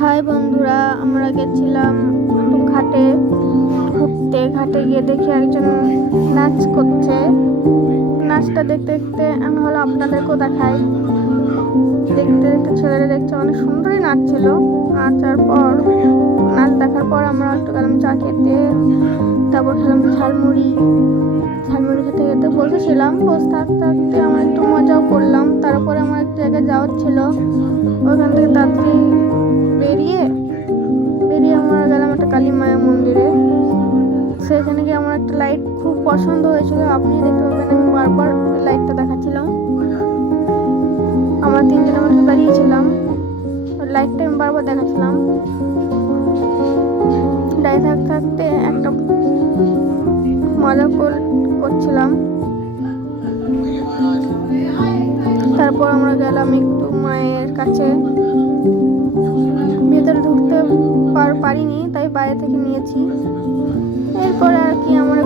High বন্ধুরা, আমরা গেছিলাম একটু ঘাটে ঘুরতে। ঘাটে গিয়ে দেখি একজন নাচ করছে। নাচটা দেখতে দেখতে আমি হলো আপনাদেরকেও দেখাই। দেখতে দেখতে ছেলেরা দেখছে অনেক সুন্দরই নাচছিল। নাচ দেখার পর আমরা একটু গেলাম চা খেতে। তারপর খেলাম ঝালমুড়ি। ঝালমুড়ি খেতে খেতে বসেছিলাম। বসে থাকতে থাকতে আমরা একটু মজাও করলাম। তারপরে আমার এক জায়গায় যাওয়ার ছিল, ওইখান থেকে তাড়াতাড়ি বেরিয়ে বেরিয়ে আমরা গেলাম একটা কালী মায়া মন্দিরে। সেখানে গিয়ে আমার একটা লাইট খুব পছন্দ হয়েছিল। আপনি দেখতে পাবেন, আমি বারবার ওই লাইটটা দেখাচ্ছিলাম। আমরা তিনজনের মধ্যে দাঁড়িয়েছিলাম, ওই লাইটটা আমি বারবার দেখাচ্ছিলাম। দাঁড়িয়ে থাকতে থাকতে একটা মজা করছিলাম। তারপর আমরা গেলাম একটু মায়ের কাছে। ভেতরে ঢুকতে পারিনি, তাই বাইরে থেকে নিয়েছি। এরপরে আর কি আমরা